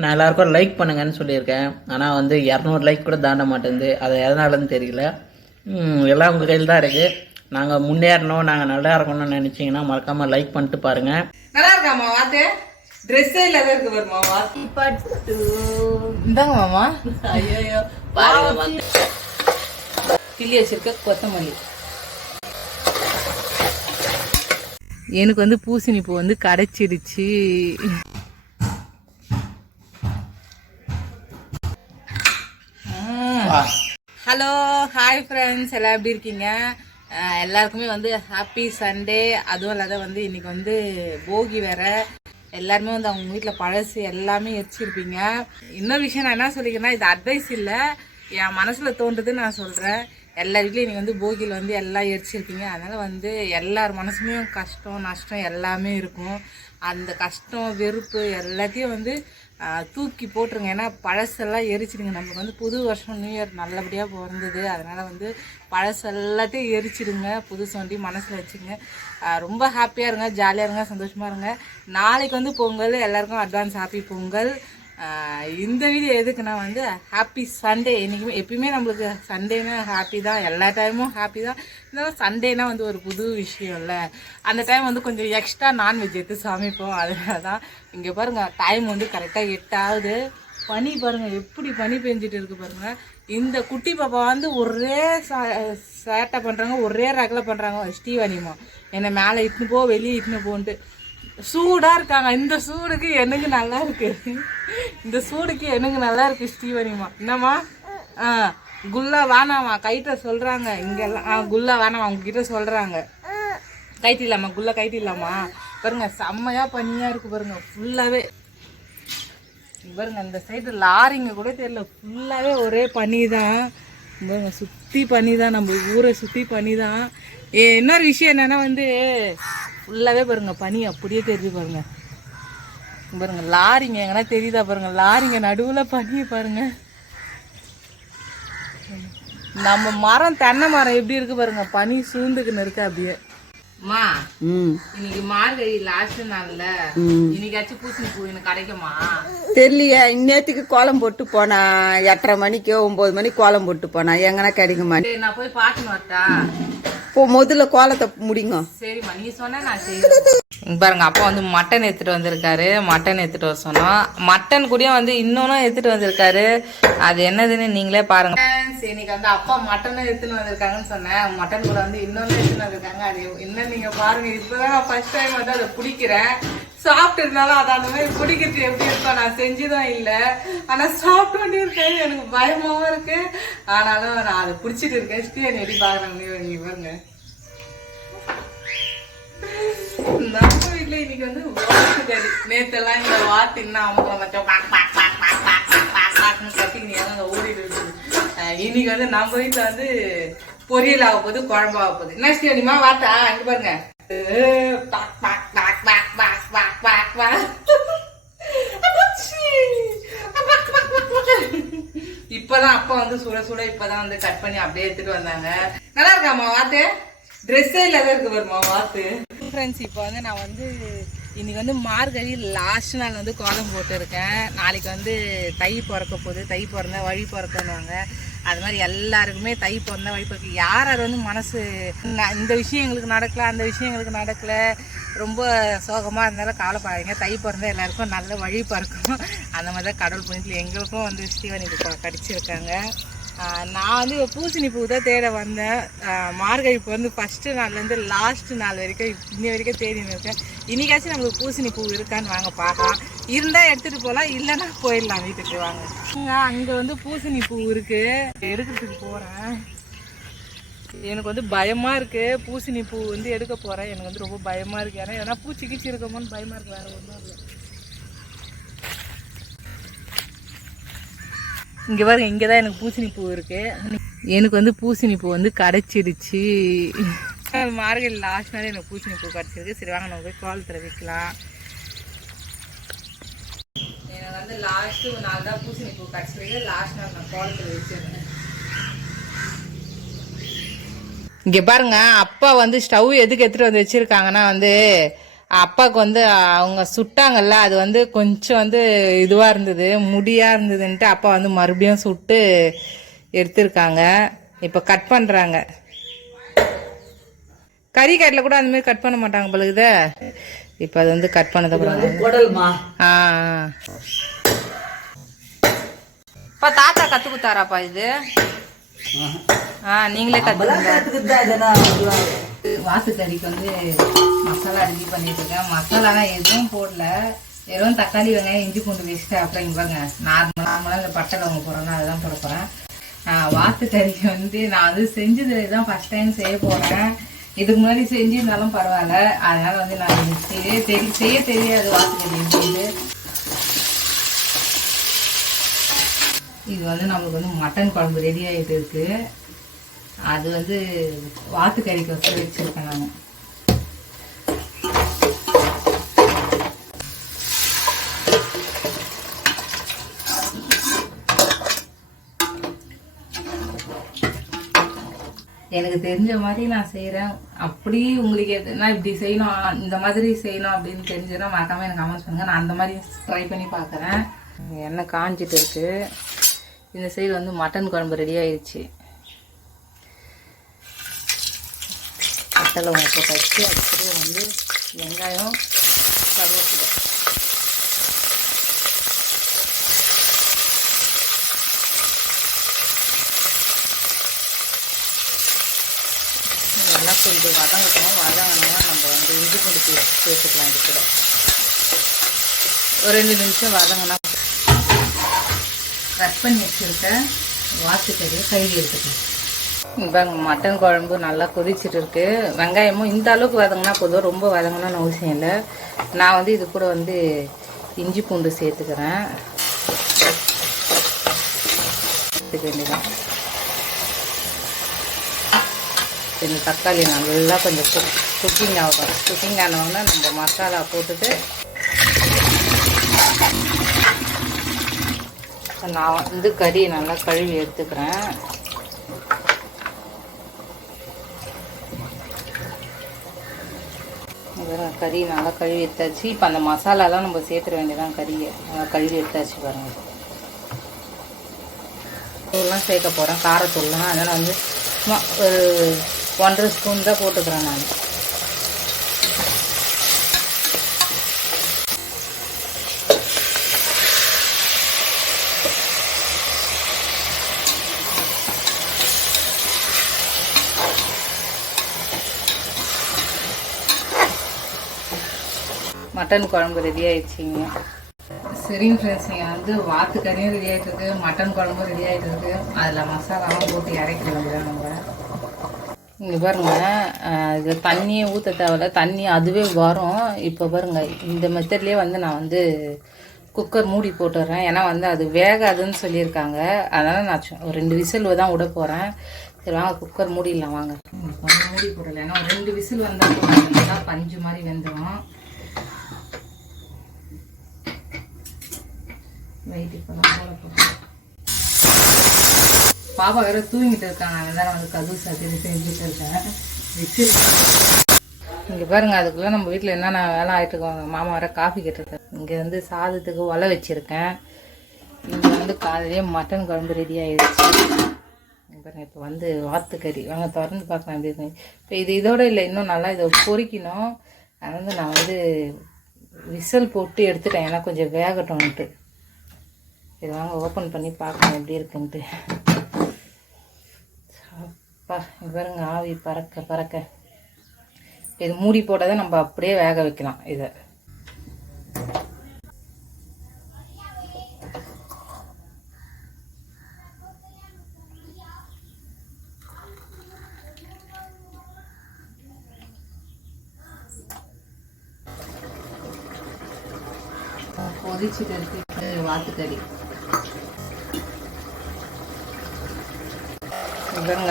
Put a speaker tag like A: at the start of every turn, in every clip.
A: நான் எல்லாருக்கும் லைக் பண்ணுங்கன்னு சொல்லியிருக்கேன். ஆனால் வந்து இரநூறு லைக் கூட தாண்ட மாட்டேங்குது. அது எதனாலன்னு தெரியல. எல்லாம் உங்கள் கையில் தான் இருக்குது நாங்கள் முன்னேறணும் நாங்கள் நல்லா இருக்கணும்னு நினச்சிங்கன்னா மறக்காமல் லைக் பண்ணிட்டு பாருங்கள்
B: நல்லா இருக்காமா வாத்து? ட்ரெஸ்ஸே இல்லாத இருக்கு வருமா வாத்து. பட்டு இந்தாங்க மாமா
A: ஐயோ
B: கிள்ளி வச்சிருக்க கொத்தமல்லி. எனக்கு வந்து பூசணி பூ வந்து கடைச்சிடுச்சு. ஹலோ ஹாய் ஃப்ரெண்ட்ஸ் எல்லாம் எப்படி இருக்கீங்க? எல்லாருக்குமே வந்து ஹாப்பி சண்டே அதுவும் இல்லாத வந்து இன்றைக்கி வந்து போகி வேற. எல்லாருமே வந்து அவங்க வீட்டில் பழசு எல்லாமே எரிச்சிருப்பீங்க இன்னொரு விஷயம் நான் என்ன சொல்லிக்கிறேன்னா இது அட்வைஸ் இல்லை. என் மனசில் தோன்றுது நான் சொல்கிறேன் எல்லா வீட்லேயும் இன்றைக்கி வந்து போகியில் வந்து எல்லாம் எரிச்சிருப்பீங்க அதனால் வந்து எல்லார் மனசுமே கஷ்டம் நஷ்டம் எல்லாமே இருக்கும். அந்த கஷ்டம் வெறுப்பு எல்லாத்தையும் வந்து தூக்கி போட்டுருங்க. ஏன்னா பழசெல்லாம் எரிச்சிடுங்க. நமக்கு வந்து புது வருஷம் நியூ இயர் நல்லபடியாக பிறந்தது. அதனால் வந்து பழசு எல்லாத்தையும் எரிச்சிடுங்க. புதுசு வண்டி மனசில் வச்சுங்க. ரொம்ப ஹாப்பியாக இருங்க. ஜாலியாக இருங்க. சந்தோஷமாக இருங்க. நாளைக்கு வந்து பொங்கல். எல்லாருக்கும் அட்வான்ஸ் ஹாப்பி பொங்கல். இந்த வீடியோ எதுக்குன்னா வந்து ஹாப்பி சண்டே என்றைக்குமே எப்பயுமே நம்மளுக்கு சண்டேனா ஹாப்பி தான். எல்லா டைமும் ஹாப்பி தான். இருந்தாலும் சண்டேனா வந்து ஒரு புது விஷயம் இல்லை. அந்த டைம் வந்து கொஞ்சம் எக்ஸ்ட்ரா நான்வெஜ் எடுத்து சமைப்போம். அதனால தான் இங்கே பாருங்கள் டைம் வந்து கரெக்டாக எட்டாவது. பனி பாருங்கள் எப்படி பனி பெஞ்சிட்டு இருக்கு பாருங்கள் இந்த குட்டி பாப்பா வந்து ஒரே சேட்டை பண்ணுறாங்க ஒரே ரகலை பண்ணுறாங்க ஸ்ரீவாணிமா என்னை மேலே இட்டுன்னு போ வெளியே இட்டுன்னு போன்ட்டு. சூடா இருக்காங்க. இந்த சூடுக்கு எனக்கு நல்லா இருக்கு. இந்த சூடுக்கு எனக்கு நல்லா இருக்கு ஸ்ரீவனிமா. என்னம்மா? ஆ குல்லா வேணாமா கைட்ட சொல்றாங்க. இங்கெல்லாம் ஆ குல்லா வானாமா உங்ககிட்ட சொல்கிறாங்க சொல்றாங்க இல்லாமா குல்லா கைட்டிலாமா பாருங்க செம்மையா பனியா இருக்கு பாருங்க ஃபுல்லாவே பாருங்க இந்த சைடு லாரிங்க கூட தெரியல ஃபுல்லாவே ஒரே பனி தான் பாருங்க சுத்தி பனி தான் நம்ம ஊரை சுத்தி பனி தான் இன்னொரு விஷயம் என்னன்னா வந்து ஃபுல்லாவே பாருங்க பனி அப்படியே தெரியுது பாருங்க. இங்க பாருங்க லாரிங்க எங்கன்னா தெரியுதா பாருங்க லாரிங்க நடுவுல பனியை பாருங்க. நம்ம மரம் தென்னை மரம் எப்படி இருக்கு பாருங்க பனி சூழ்ந்துக்குன்னு இருக்கு அப்படியே. அம்மா இன்னைக்கு மார்கழி லாஸ்ட் நாள்ல இன்னைக்காச்சும் பூசணி பூ எனக்கு கிடைக்குமா?
C: தெரியலையே இன்னேத்துக்கு கோலம் போட்டு போனா எட்டரை மணிக்கு ஒன்பது மணிக்கு கோலம் போட்டு போனா எங்கன்னா கிடைக்குமா
B: நான் போய் பார்க்கணும் வரட்டா
C: இப்போ முதல்ல கோலத்தை முடிங்க.
B: சரிம்மா நீ சொன்னா நான் செய்யறேன் பாருங்க அப்பா வந்து மட்டன் எடுத்துட்டு வந்திருக்காரு. மட்டன் எடுத்துட்டு வர சொன்னோம். மட்டன் கூட வந்து இன்னொன்னும் எடுத்துட்டு வந்திருக்காரு. அது என்னதுன்னு நீங்களே பாருங்க. சரி இன்னைக்கு வந்து அப்பா மட்டனும் எடுத்துன்னு வந்திருக்காங்கன்னு சொன்னேன். மட்டன் கூட வந்து இன்னொன்னு எடுத்துன்னு வந்திருக்காங்க. அது என்ன நீங்க பாருங்க இப்பதான் ஃபர்ஸ்ட் டைம் வந்து அதை பிடிக்கிறேன். சாப்பிட்டதுனால அது அந்த மாதிரி பிடிக்கிறது எப்படி இருக்கோ நான் செஞ்சுதான் இல்லை. ஆனால் சாப்பிட்டோன்னே இருக்கேன். எனக்கு பயமாகவும் இருக்கு. ஆனாலும் நான் அதை பிடிச்சிட்டு இருக்கேன். ஸ்டீவன் எப்படி பார்க்குறாங்க? இவங்க இவங்க நம்ம வீட்டில் இன்னைக்கு வந்து வாத்து கறி. நேத்தெல்லாம் இந்த வாத்து இன்னும் அம்பளம் வச்சோம் கத்திக்கினி அந்த ஓடிட்டு இன்னைக்கு வந்து நம்ம வீட்டில் வந்து பொரியல் ஆக போகுது குழம்பு ஆக போகுது. என்ன ஸ்டீவனிமா வாத்தா? அங்கே பாருங்க. பாக் இப்பதான் அப்பா வந்து சுட சுட இப்பதான் வந்து கட் பண்ணி அப்படியே எடுத்துட்டு வந்தாங்க. நல்லா இருக்காமா வாத்து? ட்ரெஸ்ஸே இல்லாத இருக்கு வருமா வாத்து. ஃப்ரெண்ட்ஸ் இப்போ வந்து நான் வந்து இன்னைக்கு வந்து மார்கழி லாஸ்ட் நாள் வந்து கோலம் போட்டிருக்கேன். நாளைக்கு வந்து தை பிறக்க போகுது. தை பிறந்தா வழி பிறக்கணுவாங்க அது மாதிரி எல்லாருக்குமே தை பிறந்த வாய்ப்பு யார் யார் வந்து மனசு? ந- இந்த விஷயம் எங்களுக்கு நடக்கல அந்த விஷயம் எங்களுக்கு நடக்கல. ரொம்ப சோகமாக இருந்தாலும் கவலைப்படாதீங்க தை பிறந்த எல்லாருக்கும் நல்ல வழி பிறக்கும் அந்த மாதிரி தான் கடவுள் புண்ணியத்தில் எங்களுக்கும் வந்து ஸ்ரீவனிக்கு கடிச்சிருக்காங்க. நான் வந்து பூசணி பூ தான் தேட வந்தேன். மார்கழிப்பு மார்கழி வந்து ஃபஸ்ட்டு நாள்லேருந்து லாஸ்ட்டு நாள் வரைக்கும் இன்னி வரைக்கும் தேடின்னு இருக்கேன். இன்னைக்காச்சும் நம்மளுக்கு பூசணி பூ இருக்கான்னு வாங்க பார்க்கலாம். இருந்தால் எடுத்துகிட்டு போகலாம் இல்லைன்னா போயிடலாம் வீட்டுக்கு வாங்க. அங்கே வந்து பூசணி பூ இருக்குது எடுக்கிறதுக்கு போகிறேன் எனக்கு வந்து பயமாக இருக்குது பூசணி பூ வந்து எடுக்க போகிறேன் எனக்கு வந்து ரொம்ப பயமாக இருக்குது ஏன்னா ஏன்னா பூச்சி கீச்சி இருக்கமோன்னு பயமாக இருக்குது வேறு ஒன்றும் இல்லை. இங்கே பாருங்க இங்கே தான் எனக்கு பூசணி பூ இருக்கு. எனக்கு வந்து பூசணி பூ வந்து கடைச்சிடுச்சு மார்கழி லாஸ்ட் நாள் எனக்கு பூசணி பூ கிடச்சிருக்கு சரி வாங்க நம்ம போய் கோலத்தில் வைக்கலாம். வந்து லாஸ்ட் நாள் தான் பூசணி பூ கிடச்சிருக்கு லாஸ்ட் நாள் நான் கோலத்தில் வச்சிருந்தேன். இங்கே பாருங்க அப்பா வந்து ஸ்டவ் எதுக்கு எடுத்துகிட்டு வந்து வச்சுருக்காங்கன்னா வந்து அப்பாவுக்கு வந்து அவங்க சுட்டாங்கல்ல அது வந்து கொஞ்சம் வந்து இதுவாக இருந்தது முடியாக இருந்ததுன்ட்டு அப்பா வந்து மறுபடியும் சுட்டு எடுத்திருக்காங்க. இப்போ கட் பண்ணுறாங்க கறி கட்டில் கூட அந்த மாதிரி கட் பண்ண மாட்டாங்க பொழுது இப்போ அது வந்து கட் பண்ணத அப்புறம்
A: குடல்மா?
B: ஆ. அப்பா தாத்தா கத்து கொடுத்தாராப்பா இது? ஆ நீங்களே கத்துக்கிட்டா வாத்துக்கறிக்கு வந்து மசாலா ரெடி பண்ணிட்டு இருக்கேன். மசாலாலாம் எதுவும் போடல. வெறும் தக்காளி வெங்காயம் இஞ்சி பூண்டு வச்சுட்டு அப்புறம் பாருங்க. நார்மலாக இந்த பட்டை லவங்க போடுறோம்னா அதுதான் போட போகிறேன் வாத்துக்கறிக்கு வந்து நான் வந்து செஞ்சது தான் ஃபர்ஸ்ட் டைம் செய்ய போகிறேன் இதுக்கு முன்னாடி செஞ்சிருந்தாலும் பரவாயில்ல. அதனால வந்து நான் செய்ய தெரி செய்ய தெரியாது வாத்துக்கறி எப்படின்னு இது வந்து நம்மளுக்கு வந்து மட்டன் குழம்பு ரெடி ஆகிட்டு இருக்கு. அது வந்து வாத்துக்கறிக்கு வச்சு வச்சிருக்கேன் நான். எனக்கு தெரிஞ்ச மாதிரி நான் செய்கிறேன் அப்படி உங்களுக்கு எதுனா இப்படி செய்யணும் இந்த மாதிரி செய்யணும் அப்படின்னு தெரிஞ்சதுன்னா மறக்காமல் எனக்கு கமெண்ட்ஸ் பண்ணுங்க. நான் அந்த மாதிரி ட்ரை பண்ணி பார்க்குறேன் எண்ணெய் காஞ்சிட்டு இருக்குது இந்த சைடு வந்து மட்டன் குழம்பு ரெடி ஆயிடுச்சு மட்டலை உங்க கட்டி அதுக்கப்புறம் வந்து வெங்காயம் கருவேப்பிலை. நல்லா கொஞ்சம் வதங்கட்டும் வதங்கினோம்னா நம்ம வந்து இஞ்சி கொண்டு சேர்த்துக்கலாம் இது கூட. ஒரு ரெண்டு நிமிஷம் வதங்கினா கட் பண்ணி வச்சுருக்க வாத்துக்கறியை கழுவி எடுத்துக்கலாம் இவங்க மட்டன் குழம்பு நல்லா கொதிச்சுட்டு இருக்கு. வெங்காயமும் இந்த அளவுக்கு வதங்கினா போதும். ரொம்ப வதங்கணும்னு அவசியம் இல்லை. நான் வந்து இது கூட வந்து இஞ்சி பூண்டு சேர்த்துக்கிறேன். சேர்த்துக்க வேண்டியதான் இந்த தக்காளி நல்லா கொஞ்சம் குக்கிங் ஆகும் குக்கிங் ஆனவுடனே நம்ம மசாலா போட்டுட்டு நான் வந்து கறியை நல்லா கழுவி எடுத்துக்கிறேன். கறி நல்லா கழுவி எடுத்தாச்சு. இப்போ அந்த மசாலாலாம் நம்ம சேர்த்துட வேண்டியதான் கறியை நல்லா கழுவி எடுத்தாச்சு பாருங்கள் தூள்லாம் சேர்க்க போகிறேன் காரத்தூள்லாம். அதனால் வந்து சும்மா ஒரு ஒன்றரை ஸ்பூன் தான் போட்டுக்கிறேன் நான். மட்டன் குழம்பு ரெடி ஆயிடுச்சிங்க. சரிங்க ஃப்ரெண்ட்ஸ் நீங்கள் வந்து வாத்து கறியும் ரெடி ஆகிட்டு இருக்கு மட்டன் குழம்பும் ரெடி ஆகிட்டு இருக்கு அதில் மசாலாவும் போட்டு இறக்கிட வேண்டியதான் நம்ம. இங்கே பாருங்க அஹ் இது தண்ணியே ஊற்ற தேவையில்ல. தண்ணி அதுவே வரும். இப்போ பாருங்க இந்த மெத்தட்லேயே வந்து நான் வந்து குக்கர் மூடி போட்டுடுறேன் ஏன்னா வந்து அது வேகாதுன்னு சொல்லியிருக்காங்க. அதனால் நான் ஒரு ரெண்டு விசில் தான் விட போகிறேன் சரி வாங்க குக்கர் மூடிடலாம் வாங்க. மூடி போடல. ஏன்னா ரெண்டு விசில் வந்தால் நல்லா பஞ்சு மாதிரி வெந்துடும் வெயிட் இப்போ நான் போட போகிறேன் பாப்பா வேற தூங்கிட்டு இருக்காங்க. அதனால வந்து கதவு சாத்தி செஞ்சுட்டு இருக்கேன். வச்சிருக்கேன் இங்கே பாருங்க அதுக்குள்ளே நம்ம வீட்டில் என்னென்ன வேலை ஆகிட்டு இருக்காங்க மாமா வர காஃபி கேட்டிருக்காரு. இங்கே வந்து சாதத்துக்கு ஒலை வச்சுருக்கேன். இங்கே வந்து காலையிலேயே மட்டன் குழம்பு ரெடி ஆகிடுச்சு பாருங்க இப்போ வந்து வாத்துக்கறி. வாங்க திறந்து பார்க்கலாம் எப்படி இருக்கு இப்போ இது இதோட இல்லை இன்னும் நல்லா இதை பொறிக்கணும். அது வந்து நான் வந்து விசில் போட்டு எடுத்துட்டேன். ஏன்னா கொஞ்சம் வேகட்டும்ன்ட்டு. இது வாங்க ஓப்பன் பண்ணி பார்க்கணும் எப்படி இருக்குன்ட்டு. அப்பா இங்க பாருங்க ஆவி பறக்க பறக்க. இது மூடி போட்டதை நம்ம அப்படியே வேக வைக்கலாம் இதை கொதிச்சுட்டு இருக்கு வாத்துக்கறி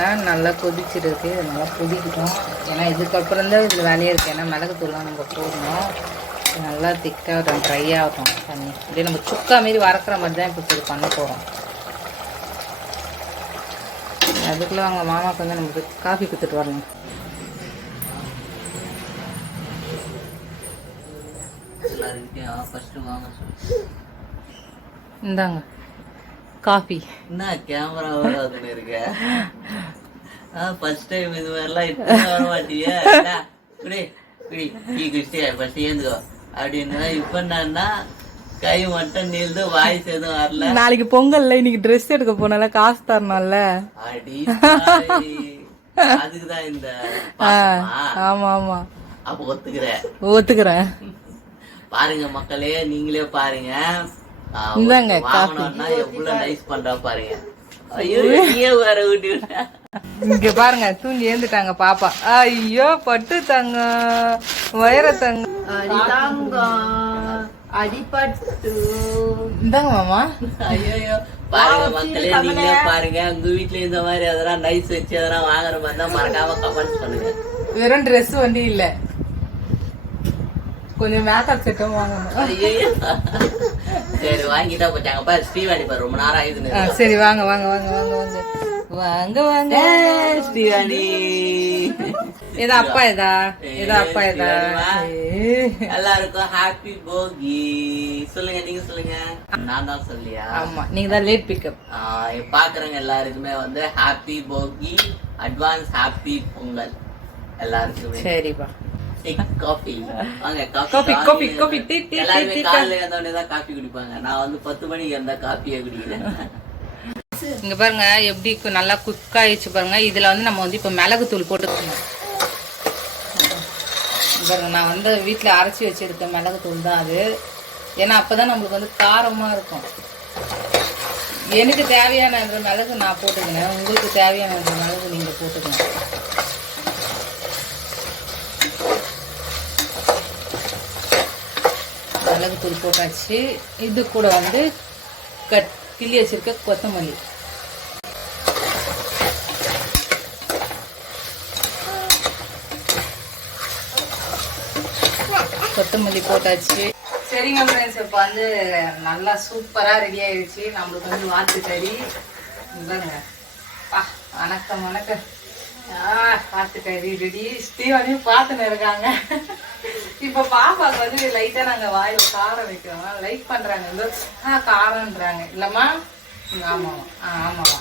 B: இவங்க நல்லா இது நல்லா கொதிக்கட்டும். ஏன்னா இதுக்கப்புறம் தான் இதில் வேலையே இருக்குது ஏன்னா மிளகுத்தூள்லாம் நம்ம போடணும். நல்லா திக்காகட்டும் ட்ரை ஆகட்டும் தண்ணி. அப்படியே நம்ம சுக்கா மாரி வறக்கிற மாதிரி தான் இப்போ இது பண்ண போகிறோம் அதுக்குள்ளே அவங்க மாமாவுக்கு வந்து நமக்கு காஃபி கொடுத்துட்டு
A: சொல்லு
B: இந்தாங்க. காஃபி
A: என்ன கேமரா அதுன்னு இருக்க? ஃபர்ஸ்ட் டைம் இது மாதிரிலாம் வர மாட்டியே? குடி குடி டீ குடிச்சு ஃபர்ஸ்ட் ஏந்துக்கோ. அப்படின்னு. இப்போ என்னன்னா கை மட்டும் நீள்து வாய்ஸ் எதுவும் வரல.
B: நாளைக்கு பொங்கல்ல இன்னைக்கு ட்ரெஸ் எடுக்க போனால காசு தரணும்ல.
A: அடி. அதுக்குதான் இந்த?
B: ஆமா ஆமா.
A: அப்ப ஒத்துக்கிறேன்.
B: ஒத்துக்கிறேன்.
A: பாருங்க மக்களே நீங்களே பாருங்க.
B: இந்தாங்க. இங்க பாருங்க தூங்கி ஏந்துட்டாங்க பாப்பா. ஐயோ பட்டு தங்க வயர தங்க.
C: அடிபட்டு.
B: இந்தாங்க மாமா.
A: ஐயோ பாருங்க மக்களே நீங்களே பாருங்க உங்க வீட்ல இந்த மாதிரி அதெல்லாம் நைஸ் வச்சு அதெல்லாம் வாங்குற மாதிரி தான் மறக்காம கமெண்ட்ஸ் பண்ணுங்க.
B: வெறும் Dress வண்டி இல்ல. கொஞ்சம் மேக்கப் செட்டும் வாங்கணும்.
A: சரி வாங்கிட்டா போச்சாங்க. பாரு ஸ்ரீவாணி பாரு ரொம்ப நேரம் ஆயுதுன்னு
B: ஆ, சரி வாங்க வாங்க வாங்க வாங்க வாங்க. வாங்க வாங்க
A: ஸ்ரீவாணி.
B: ஏதா அப்பா ஏதா? ஏதா அப்பா ஏதா?
A: எல்லாருக்கும் ஹாப்பி போகி. சொல்லுங்க நீங்க சொல்லுங்க. நான் தான் சொல்லியா
B: ஆமா நீங்க தான் லேட் பிக்கப்
A: பாக்குறவங்க எல்லாருக்குமே வந்து ஹாப்பி போகி அட்வான்ஸ் ஹாப்பி பொங்கல். எல்லாருக்குமே.
B: சரிப்பா.
A: காஃபி வாங்க
B: Coffee, coffee, coffee. Tea, tea, tea, tea.
A: காலையில இருந்தோடனே தான் காஃபி குடிப்பாங்க. நான் வந்து பத்து மணிக்கு இருந்தா காஃபியே குடிக்கிறேன்
B: இங்க பாருங்க எப்படி நல்லா குக் ஆயிடுச்சு பாருங்க. இதுல வந்து நம்ம வந்து இப்ப மிளகு தூள் போட்டுக்கணும் பாருங்க நான் வந்து வீட்ல அரைச்சி வச்சிருக்க மிளகு தூள் தான் அது. ஏன்னா அப்பதான் நம்மளுக்கு வந்து காரமா இருக்கும். எனக்கு தேவையான மிளகு நான் போட்டுக்கிறேன். உங்களுக்கு தேவையான மிளகு நீங்க போட்டுக்கணும் மிளகு தூள் போட்டாச்சு. இது கூட வந்து கட் கிள்ளி வச்சிருக்க கொத்தமல்லி. கொத்தமல்லி போட்டாச்சு. சரிங்க ஃப்ரெண்ட்ஸ் இப்போ வந்து நல்லா சூப்பராக ரெடி ஆயிடுச்சு நம்மளுக்கு வந்து வாத்து கறி இல்லைங்க பா வணக்கம் வணக்கம். ஆ வாத்து கறி ரெடி ஸ்டீவனையும் பார்த்துன்னு இருக்காங்க. இப்போ பாப்பாக்கு வந்து லைட்டாக நாங்கள் வாயில் காரம் வைக்கிறோம். லைக் பண்ணுறாங்க இந்த ஆ காரம்ன்றாங்க இல்லைம்மா? ம், ஆமாம் ஆ ஆமாம்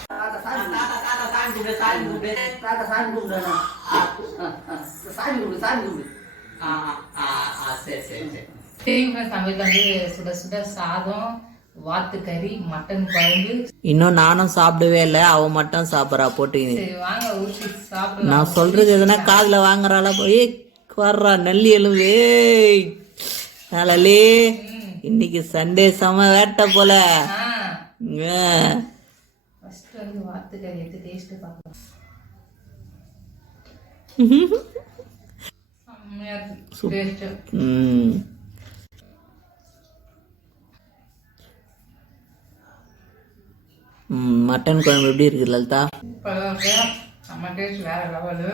A: சரி சரி சரி
B: சரிங்க சமையல் வந்து சுட சுட சாதம் வாத்து கறி மட்டன் குழம்பு.
A: இன்னும் நானும் சாப்பிடவே இல்லை. அவ மட்டும் சாப்பிட்றா போட்டு நான் சொல்றது எதுனா காதுல வாங்குறாளா போய் வர்றா நெல்லி எலும்பு. நாளே இன்னைக்கு சண்டே செம வேட்டை போல. மட்டன் குழம்பு எப்படி இருக்கு லலிதா?
B: வேற லெவலு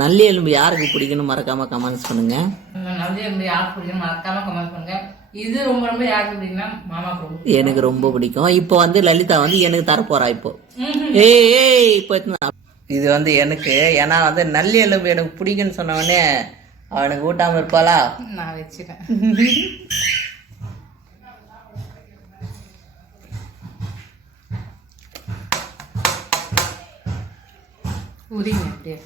A: நல்லி எலும்பு யாருக்கு பிடிக்குன்னு மறக்காம கமெண்ட்ஸ் பண்ணுங்க.
B: நல்ல யாருக்கு பிடிக்கும் மறக்காம கமெண்ட் பண்ணுங்க. இது ரொம்ப ரொம்ப யாருக்கு பிடிக்கும்னா மாமா பிடிக்கும்.
A: எனக்கு ரொம்ப பிடிக்கும். இப்போ வந்து லலிதா வந்து எனக்கு தரப்போறா இப்போ. ஏய் ஏய் இப்போ இது வந்து எனக்கு ஏன்னா வந்து நல்லி எலும்பு எனக்கு பிடிக்குன்னு சொன்ன உடனே அவனுக்கு ஊட்டாம இருப்பாளா?
B: நான் வச்சுட்டேன். உரிங்க அப்படியே.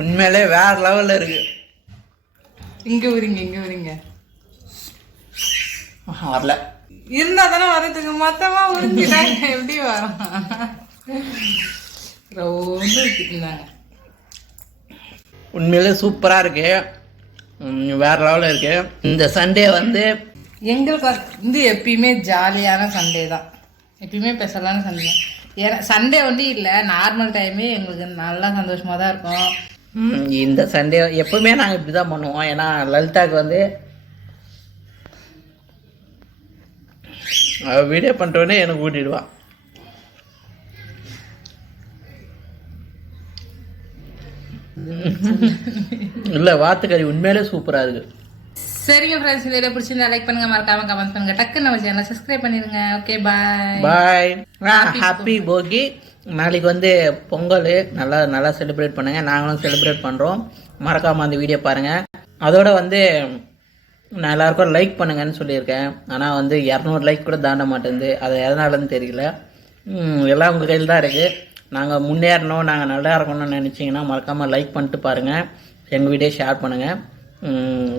A: உண்மையிலே வேற லெவல்ல இருக்கு.
B: இங்க உரிங்க இங்க உரிங்க.
A: வரல.
B: இருந்தா தானே வரதுக்கு மொத்தமா உறிஞ்சிட்டாங்க எப்படி வரும்? ரொம்ப இருக்குங்க
A: உண்மையிலே சூப்பரா இருக்கு. வேற லெவல்ல இருக்கு. இந்த சண்டே வந்து
B: எங்களுக்கு வந்து எப்பயுமே ஜாலியான சண்டே தான். எப்பயுமே ஸ்பெஷலான சண்டே தான். ஏன்னா சண்டே வந்து இல்லை நார்மல் டைமே எங்களுக்கு நல்லா சந்தோஷமாக தான் இருக்கும்.
A: இந்த சண்டே எப்பவுமே நாங்கள் இப்படி தான் பண்ணுவோம். ஏன்னா லலிதாக்கு வந்து வீடியோ பண்ணிட்டோடனே எனக்கு கூட்டிடுவா இல்லை வாத்துக்கறி உண்மையிலே சூப்பராக இருக்கு.
B: சரிங்க ஃப்ரெண்ட்ஸ் இந்த வீடியோ பிடிச்சிருந்தா லைக் பண்ணுங்க மறக்காம கமெண்ட் பண்ணுங்க. டக்குன்னு நம்ம சேனலை சப்ஸ்கிரைப் பண்ணிருங்க ஓகே பாய்
A: பாய் ஹாப்பி போகி நாளைக்கு வந்து பொங்கல். நல்லா நல்லா செலிப்ரேட் பண்ணுங்க. நாங்களும் செலிப்ரேட் பண்ணுறோம் மறக்காம அந்த வீடியோ பாருங்க. அதோட வந்து நான் எல்லாருக்கும் லைக் பண்ணுங்கன்னு சொல்லியிருக்கேன். ஆனால் வந்து இரநூறு லைக் கூட தாண்ட மாட்டேங்குது. அது எதனாலன்னு தெரியல. எல்லாம் உங்கள் கையில் தான் இருக்குது நாங்கள் முன்னேறணும் நாங்கள் நல்லா இருக்கணும்னு நினச்சிங்கன்னா மறக்காமல் லைக் பண்ணிட்டு பாருங்கள் எங்கள் வீடியோ ஷேர் பண்ணுங்கள்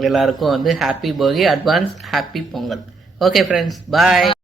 A: எல்லாருக்கும் வந்து ஹாப்பி போகி advance happy Pongal. Okay friends bye